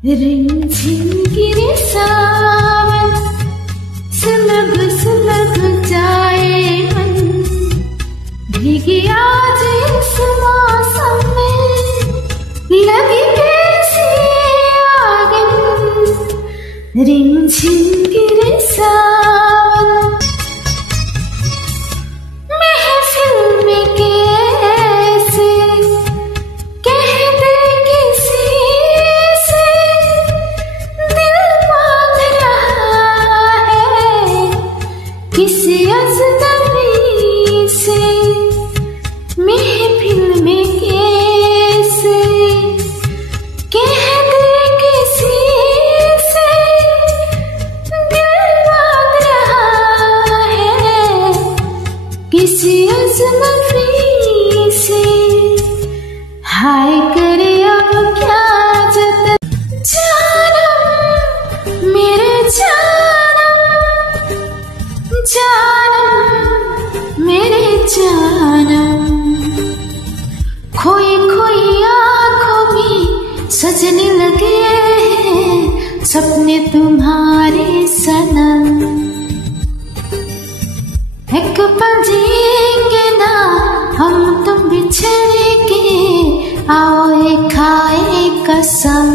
रिमझिम गिरे सावन, सुलग सुलग जाए मन, भीगे आज इस मौसम में, लगी कैसी आगन। रिमझिम गिरे सावन, महफिल में कैसे कह दे किसी से, दिल मांग रहा है किसी अजनबी से। महफिल में कैसे कह दे किसी से, दिल मांग रहा है किसी अजनबी से। हाय करे अब क्या जतन, जानम मेरे जानम, जानम मेरे जानम। खोई खोई आँखों में सजने लगे हैं सपने तुम्हारे सनम। एक पल जिएंगे ना हम तुम बिछड़ के, आओ एक खाए कसम।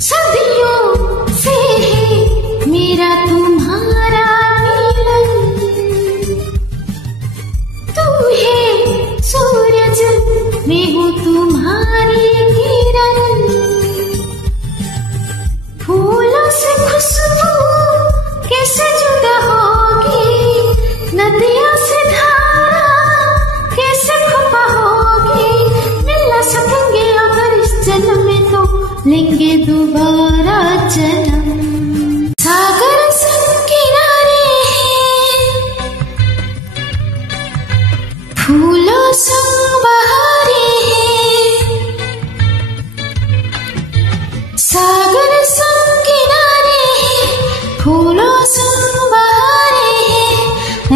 सदियों से है मेरा तुम्हारा मिलन, तू है सूरज मैं हूँ तुम्हारी किरण। फूलों से खुशबू कैसे जुदा होगी, नदियों से धारा कैसे खपा होगी। मिल ना सकेंगे अगर इस जन्म में तो लेंगे दोबारा जन्म। सागर संग किनारे हैं, फूलों संग बहारे हैं। सागर संग किनारे हैं, फूलों संग बहारे हैं।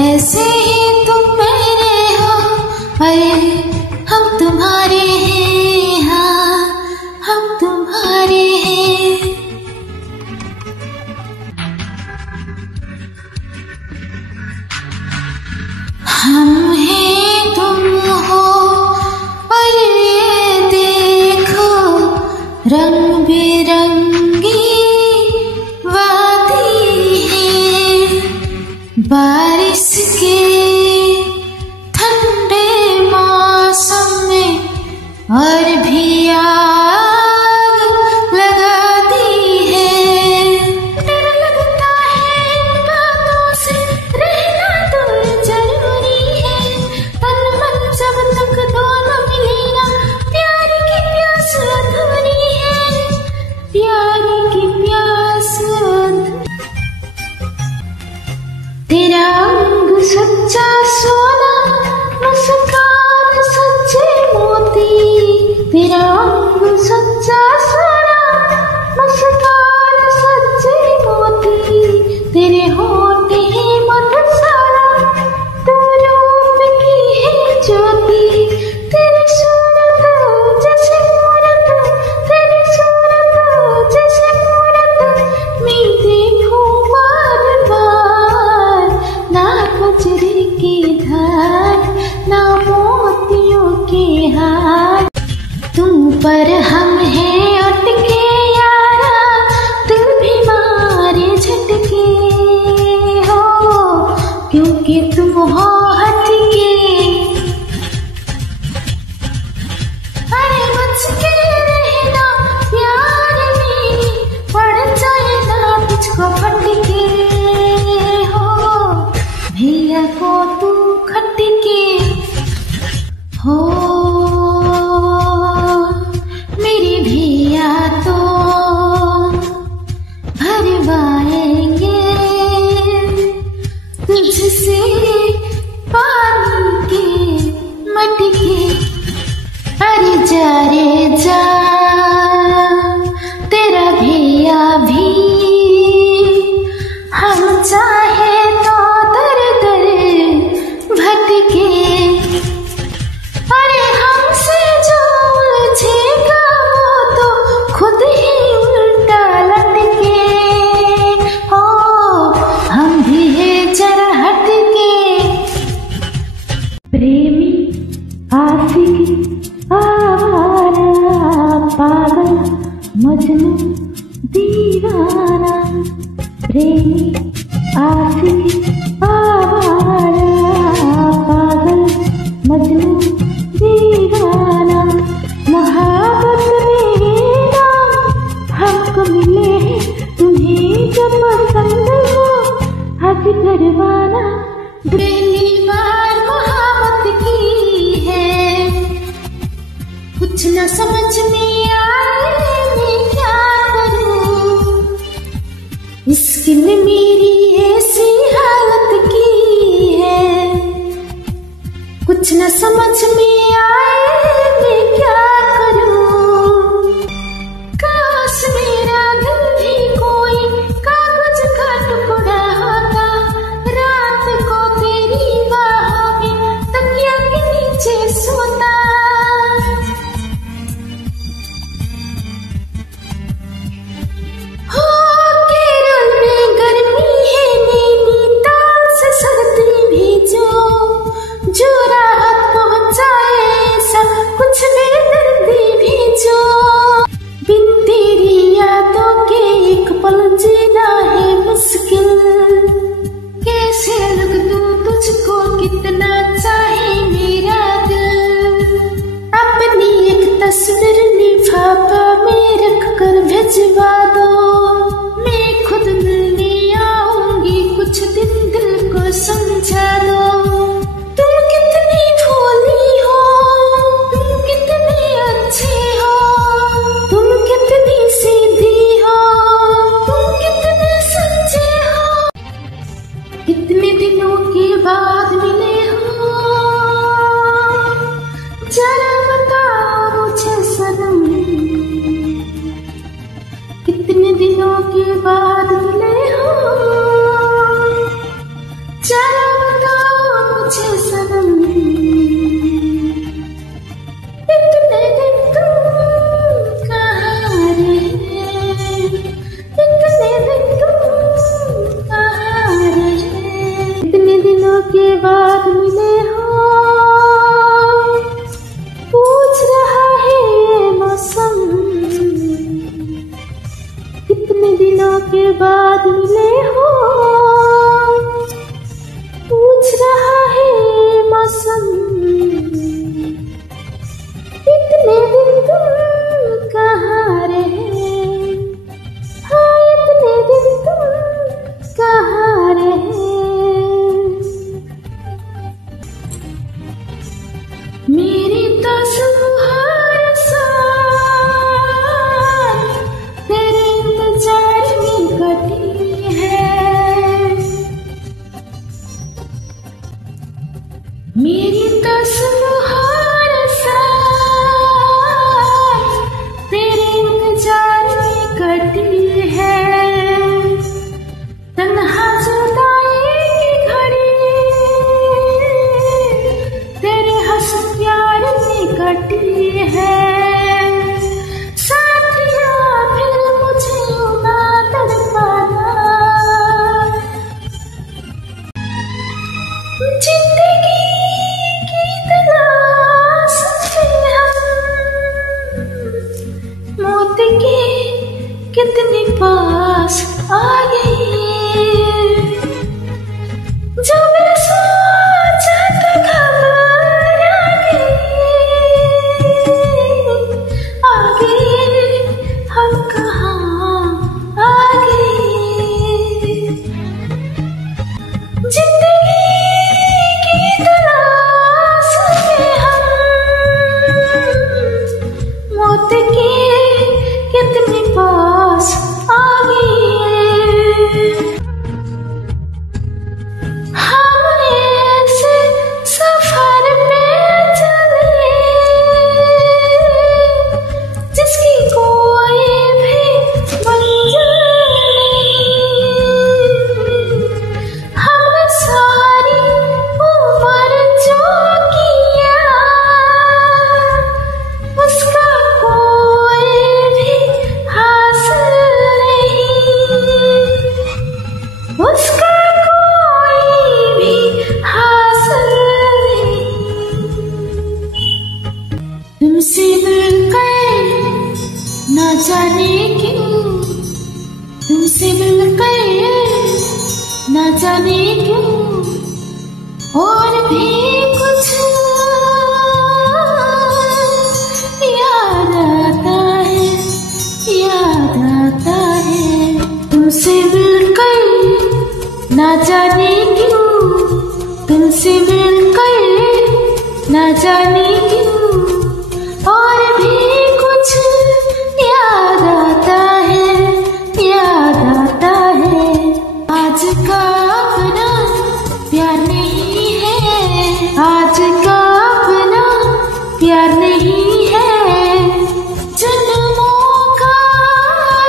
ऐसे ही तुम मेरे हो, अरे हम तुम्हारे हैं, हाँ हम तुम्हारे हैं। हम हैं तुम हो और ये देखो रंग बिरंगी वादी है। बारिश के ठंडे मौसम में और भी आग लगाती है। डर लगता है इन बातों से, रहना दूर जरूरी है। तन मन जब तक दोनों मिले ना, प्यार की प्यास अधूरी है, प्यार की प्यास अधूरी। तेरा अंग सच्चा सोना, मुस्कान सच्चे मोती। तेरा अंग सच्चा सोना, मुस्कान सच्चे मोती। तेरे होठ हैं मधुशाला, तू रूप की है ज्योति। तेरी सूरत जैसे मूरत, तेरी सूरत जैसे मूरत, मैं देखूं बार बार। ना कजरे की धार, ना मोतियों के हार, तुम मजनू दीवाना, प्रेमी आशिक आवारा, पागल मजनू दीवाना। मोहब्बत में नाम हमको मिले हैं, तुम्हें जो पसंद हो हज करवाना। पहली बार मोहब्बत की है, कुछ न समझ में आए मैं क्या करूं। इश्क ने मेरी ऐसी हालत की है, कुछ न समझ में आए मैं क्या करूं। काश मेरा दिल भी कोई कागज का टुकड़ा होता, रात को तेरी बाहों में तकिया के नीचे सोता। हो केरल में गर्मी है, नैनीताल से सर्दी भेजो, जो राहत पहुंचाए ऐसा कुछ बेदर्दी भेजो। बिन तेरी यादों के एक पल जीना है मुश्किल, कैसे लग दूं तुझको कितना चाहे मेरा दिल। अपनी एक तस्वीर लिफाफा में रख कर भिजवा दो, मैं खुद मिलने आऊंगी, कुछ दिन दिल को समझा दो। तुम कितनी भोली हो, तुम कितने अच्छे हो, तुम कितनी सीधी हो, तुम कितने सच्चे हो। कितने दिनों के बाद मिले हो, जरा बताओ मुझे सनम। कितने दिनों के बाद मिले हो, जरा बताओ मुझे सनम। इतने दिन तुम कहाँ रहे, इतने दिन तुम कहाँ रहे। इतने दिनों के बाद मिले हो, पूछ रहा है ये मौसम। कितने दिनों के बाद मिले हो, पूछ रहा है मौसम। इतने दिन तुम कहाँ रहे, हाँ इतने दिन तुम कहाँ रहे। मेरी तो सुबह सार तेरे इंतजार में कटी है, मेरी तो सुबह सार तेरे इंतजार में कटी है। तन्हा जुदाई की घड़ी तेरे हंस प्यार में कटी है। साथिया फिर मुझे ना तड़पाना, जिंदगी की तलाश में हम मौत के कितने पास आ गए। जो मैं सोचा था खबर आ गई, हम कहाँ आ गए। जिंदगी की तलाश में हम मौत के कितने पास आ गए। क्यों तुमसे मिलकर, ना जाने क्यों और भी कुछ याद आता है, याद आता है। तुमसे मिलकर ना जाने क्यों, तुमसे मिलकर ना जाने क्यों और भी कुछ याद आता है, याद आता है। आज का अपना प्यार नहीं है, आज का अपना प्यार नहीं है, जन्मों का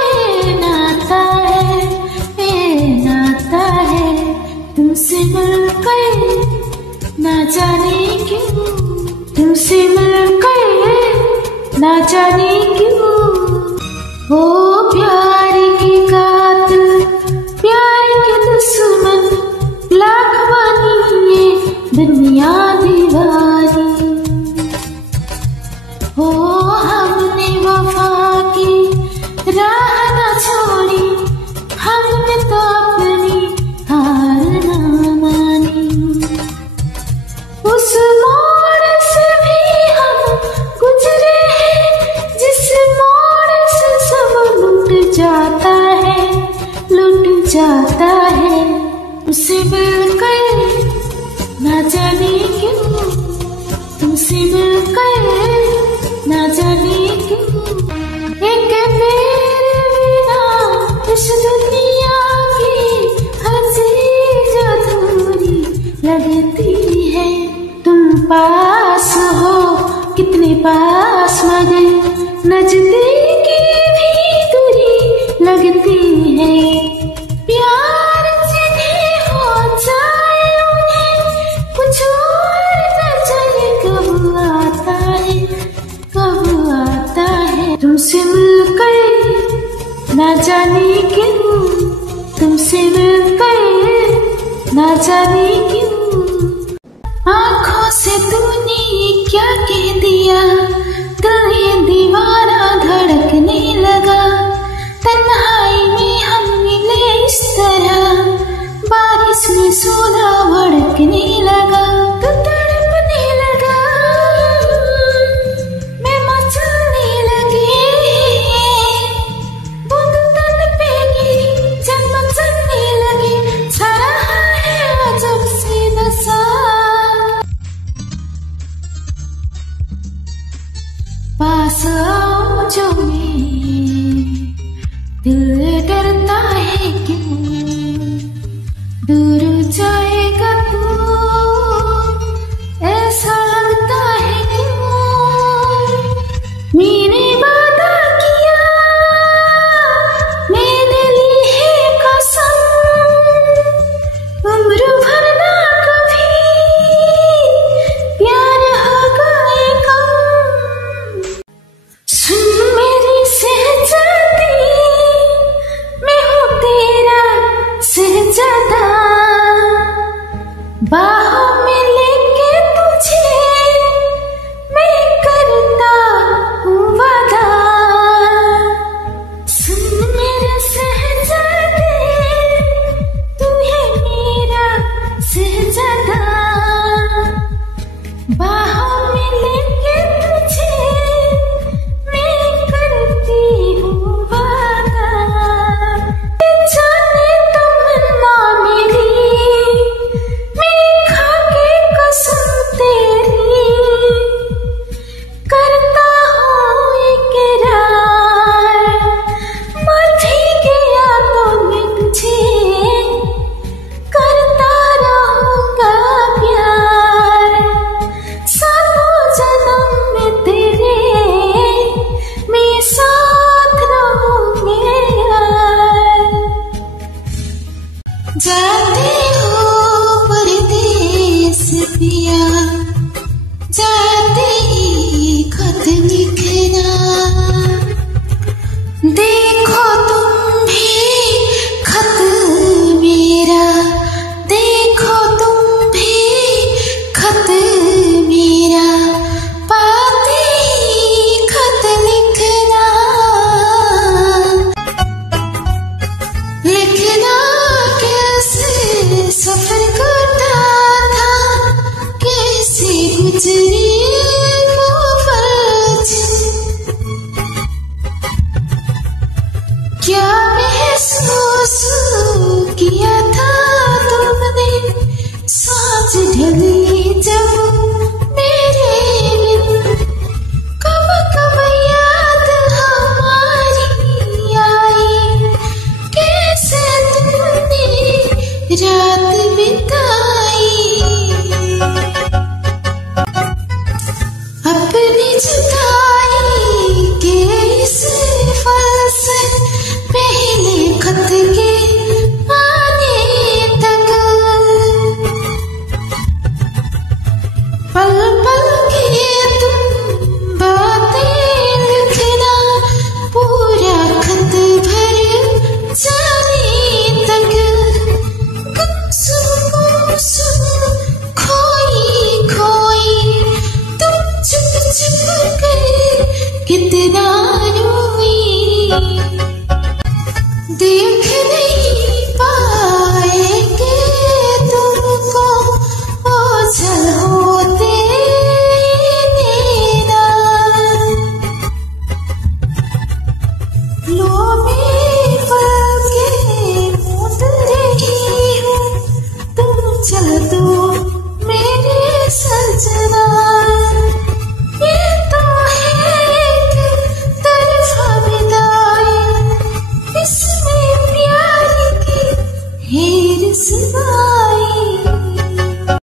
ये नाता है, ये नाता है। तुमसे मिलकर ना जाने क्यों, तुमसे मिलकर ना जाने क्यों। ओ प्यार की कातिल, प्यार के दुश्मन, लाख बनी ये दुनिया दीवानी। ओ हमने वफा की राह न छोड़ी, हमने तो अपनी हार ना मानी। उस मोड़ से भी हम गुजरे हैं, जिस मोड़ से सब लुट जाता है, लुट जाता है। उसे मिलकर ना जाने क्यों, तुमसे मिलकर ना जाने क्यों। एक मेरे बिना इस दुनिया की हर चीज अधूरी लगती है। तुम पास हो कितने पास, मगर नजदीकी भी दूरी लगती है। प्यार जिन्हें हो जाए उन्हें कुछ और नजर कब आता है, कब आता है। तुमसे मिलकर ना जाने क्यों, तुमसे मिलकर ना जाने क्यों। आँखों से तूने क्या कह दिया, दिल ये दीवाना धड़कने लगा। तन्हाई में हम मिले इस तरह, बारिश में सोना भड़कने लगा। तो तड़पने लगा, मैं मचलने लगी, बूंद तन पे गिरी जब मचलने लगी। छा रहा है अजब से नशा, पास आओ जो मैं, दिल डरता है क्यों, दूर जाएगा तू ऐसा लगता है क्यों। मैंने वादा किया, मैंने ली है कसम, उम्र भर ना कभी प्यार होगा ये कम। सुन मेरी शहजादी, मैं हूँ तेरा शहजादा, बाहों में लेके तुझे मैं करता हूँ वादा। सुन मेरे शहजादे, तू है मेरा शहजादा, बाहों में लेके तुझे मैं करती हूँ वादा। जाने तमन्ना मेरी, मैं खा के कसम तेरी, करता हूँ इकरार, मर भी गया तो मैं तुझे करता रहूँगा प्यार। सातों जन्म में तेरे मैं साथ रहूँगी यार। जाते हो परदेस पिया, जाते ही खत लिखना, देखो तुम भी खत मेरा, देखो तुम भी खत मेरा, पाते ही खत लिखना। क्या महसूस किया था तुमने सांझ ढली जब मेरे बिन, कब कब याद हमारी आई, कैसे तुमने रात बिताई। अपनी जुदाई के इस फल से पहले खत के आने तक, पल पल के तुम बातें लिखना, पूरा खत भर जाने तक। गुमसुम खोई खोई तुम चुप चुप कर कितना रोई, देख नहीं पाएंगे तुमको ओझल होते देना। लो मैं पल के मूंद रही हूँ, तुम चल दो मेरे सजना। ये तो है एक तरफा विदाई, इसमें प्यार की है रसवाई।